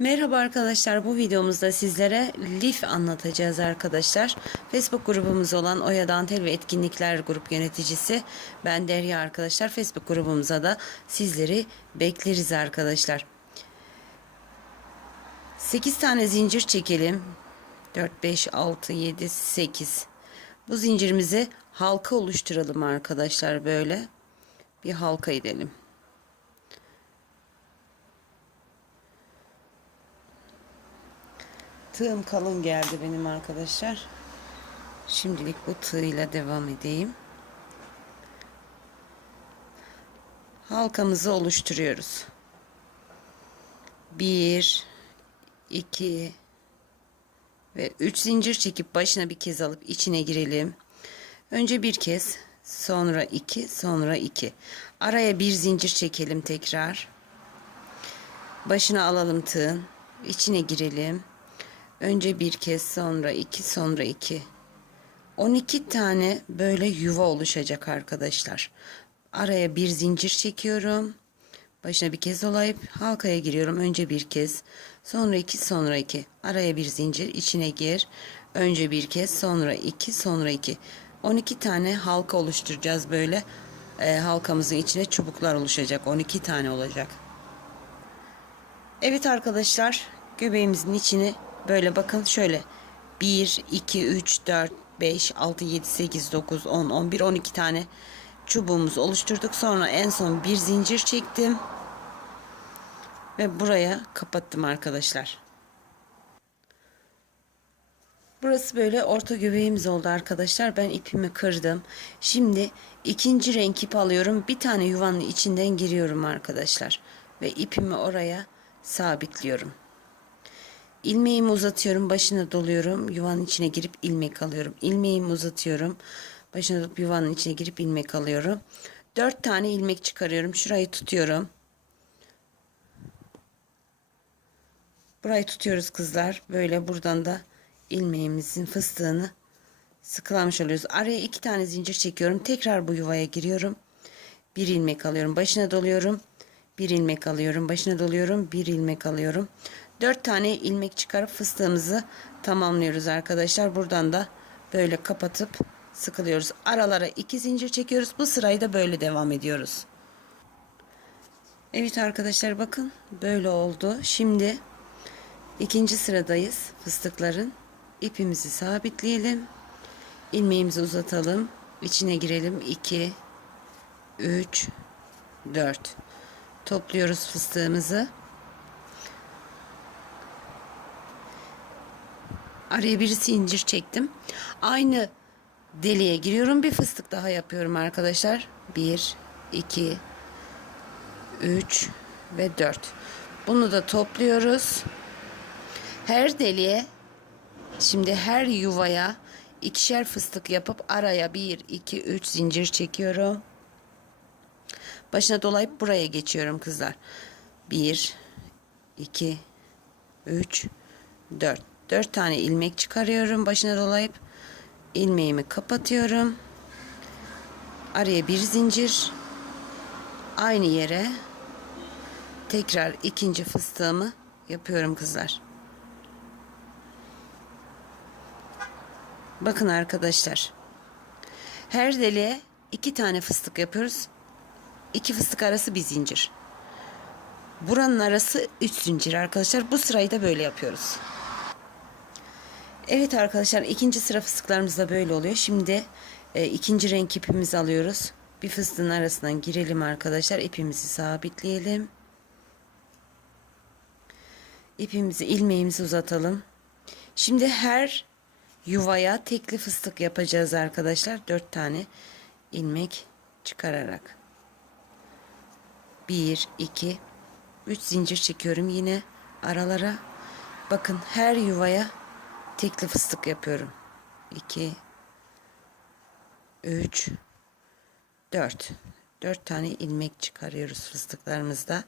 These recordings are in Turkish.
Merhaba arkadaşlar bu videomuzda sizlere lif anlatacağız arkadaşlar. Facebook grubumuz olan Oya Dantel ve Etkinlikler Grup Yöneticisi ben Derya arkadaşlar. Facebook grubumuza da sizleri bekleriz arkadaşlar. 8 tane zincir çekelim. 4, 5, 6, 7, 8. Bu zincirimizi halka oluşturalım arkadaşlar böyle. Bir halka edelim. Tığım kalın geldi benim arkadaşlar. Şimdilik bu tığıyla devam edeyim. Halkamızı oluşturuyoruz. 1 2 ve 3 zincir çekip başına bir kez alıp içine girelim. Önce bir kez, sonra 2, sonra 2. Araya bir zincir çekelim tekrar. Başına alalım tığın. içine girelim. Önce bir kez sonra iki sonra iki. 12 tane böyle yuva oluşacak arkadaşlar. Araya bir zincir çekiyorum. Başına bir kez olayıp halkaya giriyorum. Önce bir kez, sonra iki, sonra iki. Araya bir zincir, içine gir. Önce bir kez, sonra iki, sonra iki. 12 tane halka oluşturacağız böyle. E, halkamızın içine çubuklar oluşacak. 12 tane olacak. Evet arkadaşlar, göbeğimizin içini Böyle bakın şöyle 1, 2, 3, 4, 5, 6, 7, 8, 9, 10, 11, 12 tane çubuğumuzu oluşturduk. Sonra en son bir zincir çektim. Ve buraya kapattım arkadaşlar. Burası böyle orta göbeğimiz oldu arkadaşlar. Ben ipimi kırdım. Şimdi ikinci renk ip alıyorum. Bir tane yuvanın içinden giriyorum arkadaşlar. Ve ipimi oraya sabitliyorum. İlmeğimi uzatıyorum, başına doluyorum, yuvanın içine girip ilmek alıyorum. İlmeğimi uzatıyorum, başına dolup yuvanın içine girip ilmek alıyorum. Dört tane ilmek çıkarıyorum. Şurayı tutuyorum. Burayı tutuyoruz kızlar. Böyle buradan da ilmeğimizin fıstığını sıkılamış oluyoruz. Araya iki tane zincir çekiyorum. Tekrar bu yuvaya giriyorum. Bir ilmek alıyorum. Başına doluyorum. Bir ilmek alıyorum. Başına doluyorum. Bir ilmek alıyorum. 4 tane ilmek çıkarıp fıstığımızı tamamlıyoruz arkadaşlar. Buradan da böyle kapatıp sıkılıyoruz. Aralara 2 zincir çekiyoruz. Bu sırayı da böyle devam ediyoruz. Evet arkadaşlar bakın böyle oldu. Şimdi ikinci sıradayız fıstıkların. ipimizi sabitleyelim. ilmeğimizi uzatalım. içine girelim. 2 3 4 topluyoruz fıstığımızı. Araya bir zincir çektim. Aynı deliğe giriyorum. Bir fıstık daha yapıyorum arkadaşlar. 1, 2, 3 ve 4. Bunu da topluyoruz. Her deliğe şimdi her yuvaya ikişer fıstık yapıp araya 1, 2, 3 zincir çekiyorum. Başına dolayıp buraya geçiyorum kızlar. 1, 2, 3, 4. 4 tane ilmek çıkarıyorum başına dolayıp ilmeğimi kapatıyorum. Araya bir zincir aynı yere tekrar ikinci fıstığımı yapıyorum kızlar. Bakın arkadaşlar. Her deliğe iki tane fıstık yapıyoruz. İki fıstık arası bir zincir. Buranın arası üç zincir arkadaşlar. Bu sırayı da böyle yapıyoruz. Evet arkadaşlar ikinci sıra fıstıklarımız da böyle oluyor. Şimdi e, ikinci renk ipimizi alıyoruz. Bir fıstığın arasından girelim arkadaşlar. İpimizi sabitleyelim. İpimizi ilmeğimizi uzatalım. Şimdi her yuvaya tekli fıstık yapacağız arkadaşlar. Dört tane ilmek çıkararak. Bir, iki, üç zincir çekiyorum yine aralara. Bakın her yuvaya tekli fıstık yapıyorum. 2 3 4 4 tane ilmek çıkarıyoruz fıstıklarımızda.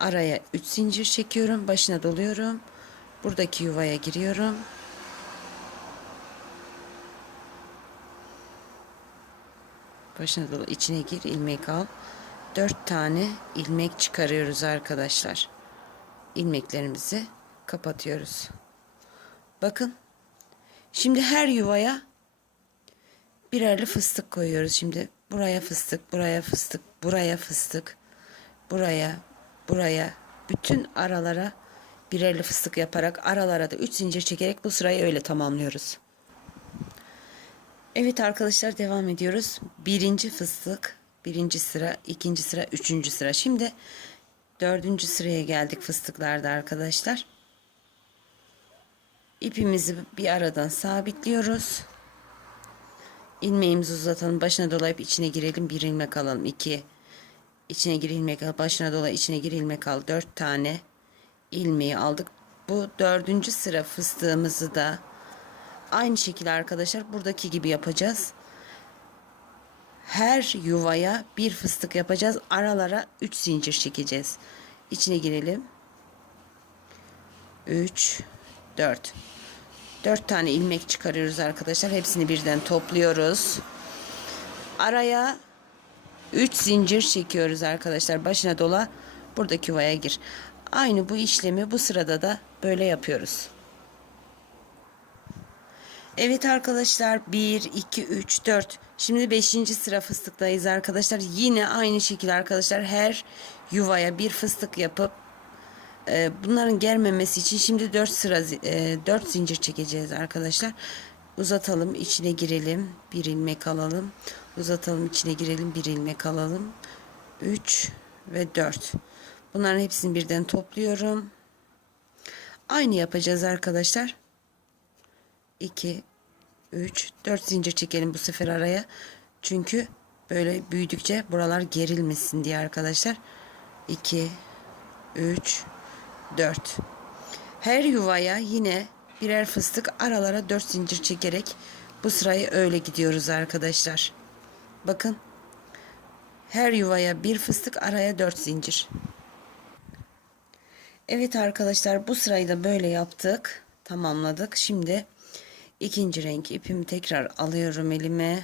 Araya 3 zincir çekiyorum. Başına doluyorum. Buradaki yuvaya giriyorum. Başına dolu içine gir ilmek al. 4 tane ilmek çıkarıyoruz arkadaşlar. İlmeklerimizi kapatıyoruz. Bakın. Şimdi her yuvaya birerli fıstık koyuyoruz. Şimdi buraya fıstık, buraya fıstık, buraya fıstık, buraya, buraya, bütün aralara birerli fıstık yaparak aralara da 3 zincir çekerek bu sırayı öyle tamamlıyoruz. Evet arkadaşlar devam ediyoruz. Birinci fıstık, birinci sıra, ikinci sıra, üçüncü sıra. Şimdi dördüncü sıraya geldik fıstıklarda arkadaşlar. İpimizi bir aradan sabitliyoruz. İlmeğimizi uzatalım. Başına dolayıp içine girelim. Bir ilmek alalım. iki. İçine gir ilmek al. Başına dolayıp içine gir ilmek al. Dört tane ilmeği aldık. Bu dördüncü sıra fıstığımızı da aynı şekilde arkadaşlar buradaki gibi yapacağız. Her yuvaya bir fıstık yapacağız. Aralara 3 zincir çekeceğiz. İçine girelim. 3 4 4 tane ilmek çıkarıyoruz arkadaşlar. Hepsini birden topluyoruz. Araya 3 zincir çekiyoruz arkadaşlar. Başına dola buradaki yuvaya gir. Aynı bu işlemi bu sırada da böyle yapıyoruz. Evet arkadaşlar 1 2 3 4 şimdi 5. sıra fıstıktayız arkadaşlar. Yine aynı şekilde arkadaşlar her yuvaya bir fıstık yapıp e, bunların germemesi için şimdi 4 sıra e, 4 zincir çekeceğiz arkadaşlar. Uzatalım içine girelim bir ilmek alalım. Uzatalım içine girelim bir ilmek alalım. 3 ve 4 bunların hepsini birden topluyorum. Aynı yapacağız arkadaşlar. 2 3 4 zincir çekelim bu sefer araya. Çünkü böyle büyüdükçe buralar gerilmesin diye arkadaşlar. 2 3 4 Her yuvaya yine birer fıstık aralara 4 zincir çekerek bu sırayı öyle gidiyoruz arkadaşlar. Bakın. Her yuvaya bir fıstık araya 4 zincir. Evet arkadaşlar bu sırayı da böyle yaptık. Tamamladık. Şimdi İkinci renk ipimi tekrar alıyorum elime.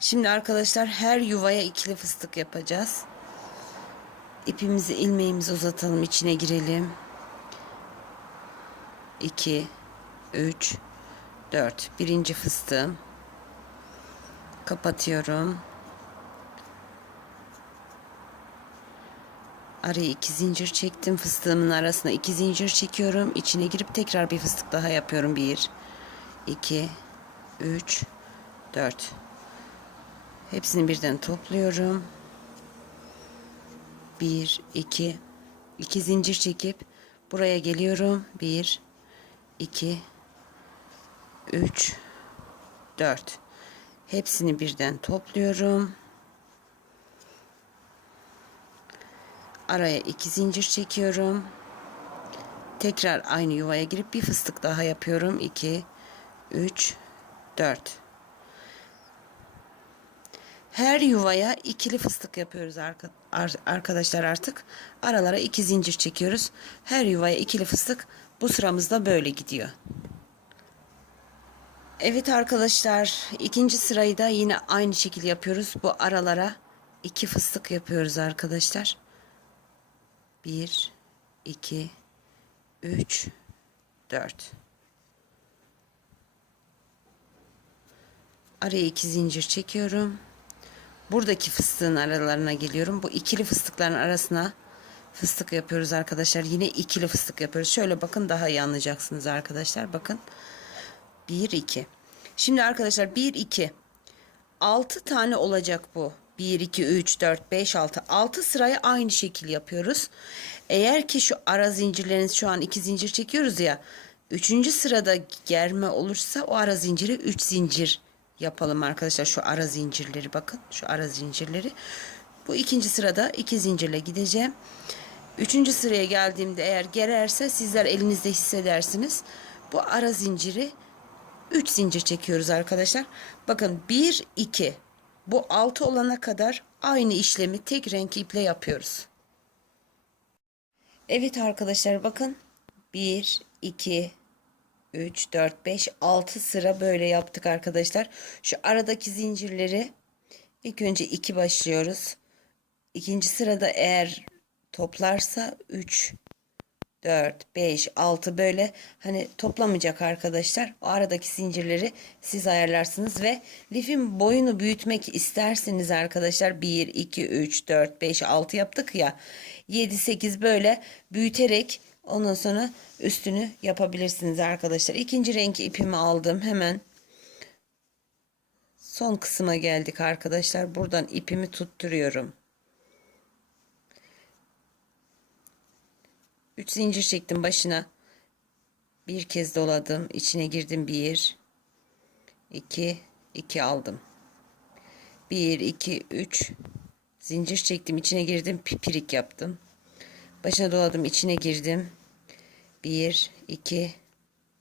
Şimdi arkadaşlar her yuvaya ikili fıstık yapacağız. İpimizi ilmeğimizi uzatalım içine girelim. 2 3 4 birinci fıstığım kapatıyorum. Araya iki zincir çektim. Fıstığımın arasına iki zincir çekiyorum. İçine girip tekrar bir fıstık daha yapıyorum. Bir, iki, üç, dört. Hepsini birden topluyorum. Bir, iki, iki zincir çekip buraya geliyorum. Bir, iki, üç, dört. Hepsini birden topluyorum. Araya iki zincir çekiyorum. Tekrar aynı yuvaya girip bir fıstık daha yapıyorum. 2 3 4 Her yuvaya ikili fıstık yapıyoruz arkadaşlar artık. Aralara iki zincir çekiyoruz. Her yuvaya ikili fıstık bu sıramızda böyle gidiyor. Evet arkadaşlar ikinci sırayı da yine aynı şekilde yapıyoruz. Bu aralara iki fıstık yapıyoruz arkadaşlar. 1 2 3 4 Araya iki zincir çekiyorum. Buradaki fıstığın aralarına geliyorum. Bu ikili fıstıkların arasına fıstık yapıyoruz arkadaşlar. Yine ikili fıstık yapıyoruz. Şöyle bakın daha iyi anlayacaksınız arkadaşlar. Bakın. 1 2. Şimdi arkadaşlar 1 2 6 tane olacak bu. 1, 2, 3, 4, 5, 6. 6 sırayı aynı şekil yapıyoruz. Eğer ki şu ara zincirleriniz şu an 2 zincir çekiyoruz ya. 3. sırada germe olursa o ara zinciri 3 zincir yapalım arkadaşlar. Şu ara zincirleri bakın. Şu ara zincirleri. Bu ikinci sırada 2 zincirle gideceğim. Üçüncü sıraya geldiğimde eğer gererse sizler elinizde hissedersiniz. Bu ara zinciri 3 zincir çekiyoruz arkadaşlar. Bakın 1 2 bu 6 olana kadar aynı işlemi tek renk iple yapıyoruz. Evet arkadaşlar bakın 1 2 3 4 5 6 sıra böyle yaptık arkadaşlar. Şu aradaki zincirleri İlk önce 2 başlıyoruz. İkinci sırada eğer toplarsa 3, 4, 5, 6 böyle hani toplamayacak arkadaşlar. O aradaki zincirleri siz ayarlarsınız ve lifin boyunu büyütmek isterseniz arkadaşlar 1, 2, 3, 4, 5, 6 yaptık ya 7, 8 böyle büyüterek ondan sonra üstünü yapabilirsiniz arkadaşlar. İkinci renk ipimi aldım hemen. Son kısma geldik arkadaşlar. Buradan ipimi tutturuyorum. 3 zincir çektim başına. Bir kez doladım. içine girdim. 1 2 2 aldım. 1 2 3 zincir çektim. içine girdim. Pipirik yaptım. Başına doladım. içine girdim. 1 2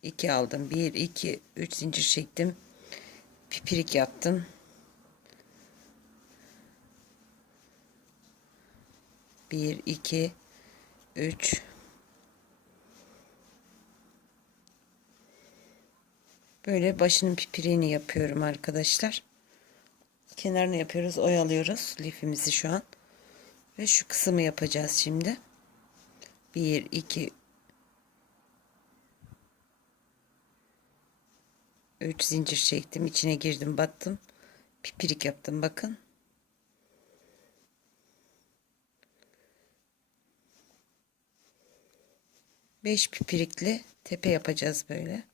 2 aldım. 1 2 3 zincir çektim. Pipirik yaptım. Bir, iki, üç, Böyle başının pipiriğini yapıyorum arkadaşlar. Kenarını yapıyoruz, oyalıyoruz lifimizi şu an. Ve şu kısmı yapacağız şimdi. 1 2 3 zincir çektim, içine girdim, battım. Pipirik yaptım bakın. Beş pipirikli tepe yapacağız böyle.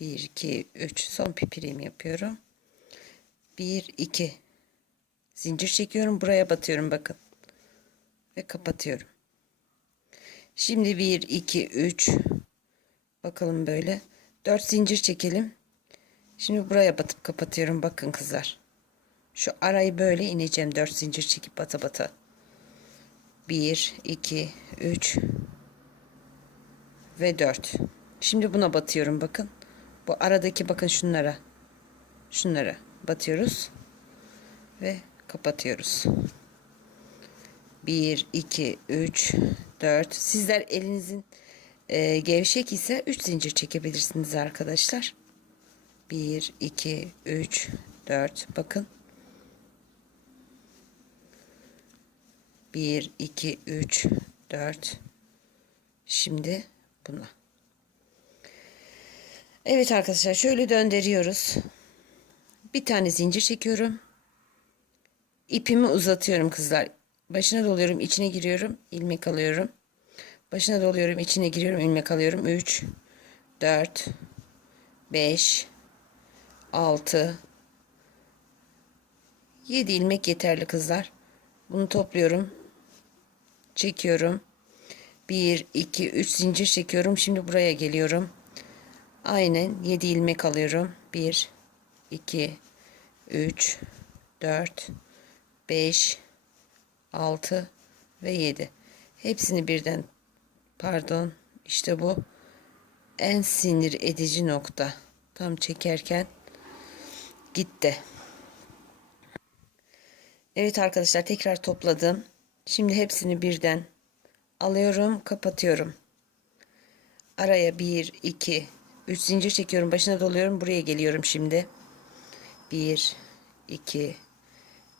1 2 3 son pipiriğimi yapıyorum. 1 2 zincir çekiyorum buraya batıyorum bakın ve kapatıyorum. Şimdi 1 2 3 bakalım böyle 4 zincir çekelim. Şimdi buraya batıp kapatıyorum bakın kızlar. Şu arayı böyle ineceğim 4 zincir çekip bata bata. 1 2 3 ve 4. Şimdi buna batıyorum bakın. Bu aradaki bakın şunlara. Şunlara batıyoruz. Ve kapatıyoruz. 1, 2, 3, 4. Sizler elinizin e, gevşek ise 3 zincir çekebilirsiniz arkadaşlar. 1, 2, 3, 4. Bakın. 1, 2, 3, 4. Şimdi buna. Evet arkadaşlar şöyle döndürüyoruz. Bir tane zincir çekiyorum. İpimi uzatıyorum kızlar. Başına doluyorum, içine giriyorum, ilmek alıyorum. Başına doluyorum, içine giriyorum, ilmek alıyorum. 3 4 5 6 7 ilmek yeterli kızlar. Bunu topluyorum. Çekiyorum. 1 2 3 zincir çekiyorum. Şimdi buraya geliyorum. Aynen 7 ilmek alıyorum. 1 2 3 4 5 6 ve 7. Hepsini birden pardon işte bu en sinir edici nokta. Tam çekerken gitti. Evet arkadaşlar tekrar topladım. Şimdi hepsini birden alıyorum, kapatıyorum. Araya 1 2 3 zincir çekiyorum. Başına doluyorum. Buraya geliyorum şimdi. 1 2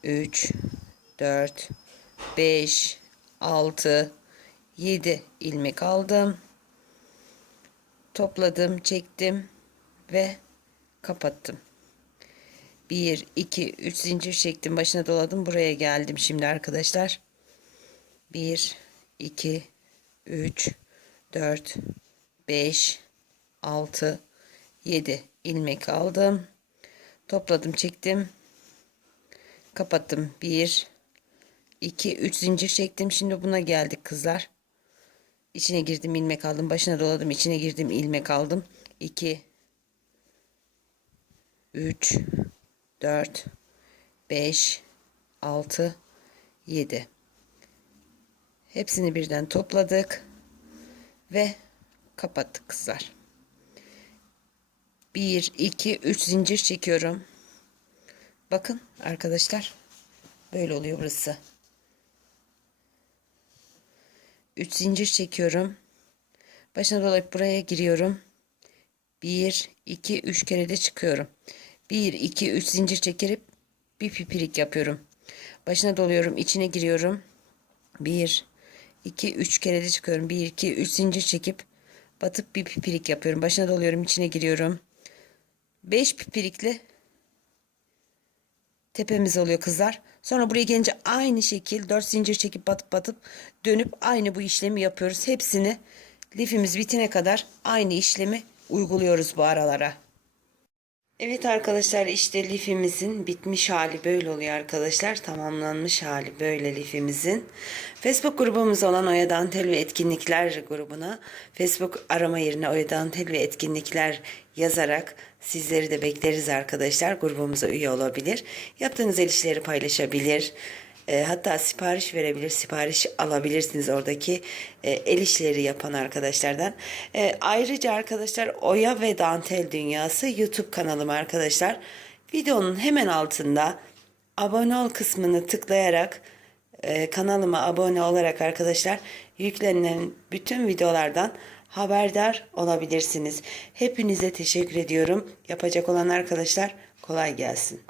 3 4 5 6 7 ilmek aldım. Topladım, çektim ve kapattım. 1 2 3 zincir çektim. Başına doladım. Buraya geldim şimdi arkadaşlar. 1 2 3 4 5 6 7 ilmek aldım. Topladım, çektim. Kapattım. 1 2 3 zincir çektim. Şimdi buna geldik kızlar. İçine girdim, ilmek aldım. Başına doladım, içine girdim, ilmek aldım. 2 3 4 5 6 7 Hepsini birden topladık ve kapattık kızlar. 1 2 3 zincir çekiyorum. Bakın arkadaşlar böyle oluyor burası. 3 zincir çekiyorum. Başına dolayıp buraya giriyorum. 1 2 3 kere de çıkıyorum. 1 2 3 zincir çekip bir pipirik yapıyorum. Başına doluyorum, içine giriyorum. 1 2 3 kere de çıkıyorum. 1 2 3 zincir çekip batıp bir pipirik yapıyorum. Başına doluyorum, içine giriyorum. 5 pipirikli tepemiz oluyor kızlar. Sonra buraya gelince aynı şekil 4 zincir çekip batıp batıp dönüp aynı bu işlemi yapıyoruz. Hepsini lifimiz bitene kadar aynı işlemi uyguluyoruz bu aralara. Evet arkadaşlar işte lifimizin bitmiş hali böyle oluyor arkadaşlar. Tamamlanmış hali böyle lifimizin. Facebook grubumuz olan Oya Dantel ve Etkinlikler grubuna Facebook arama yerine Oya Dantel ve Etkinlikler yazarak sizleri de bekleriz arkadaşlar. Grubumuza üye olabilir. Yaptığınız el işleri paylaşabilir. E, hatta sipariş verebilir, sipariş alabilirsiniz oradaki e, el işleri yapan arkadaşlardan. E, ayrıca arkadaşlar Oya ve Dantel Dünyası YouTube kanalım arkadaşlar. Videonun hemen altında abone ol kısmını tıklayarak e, kanalıma abone olarak arkadaşlar yüklenen bütün videolardan haberdar olabilirsiniz. Hepinize teşekkür ediyorum. Yapacak olan arkadaşlar kolay gelsin.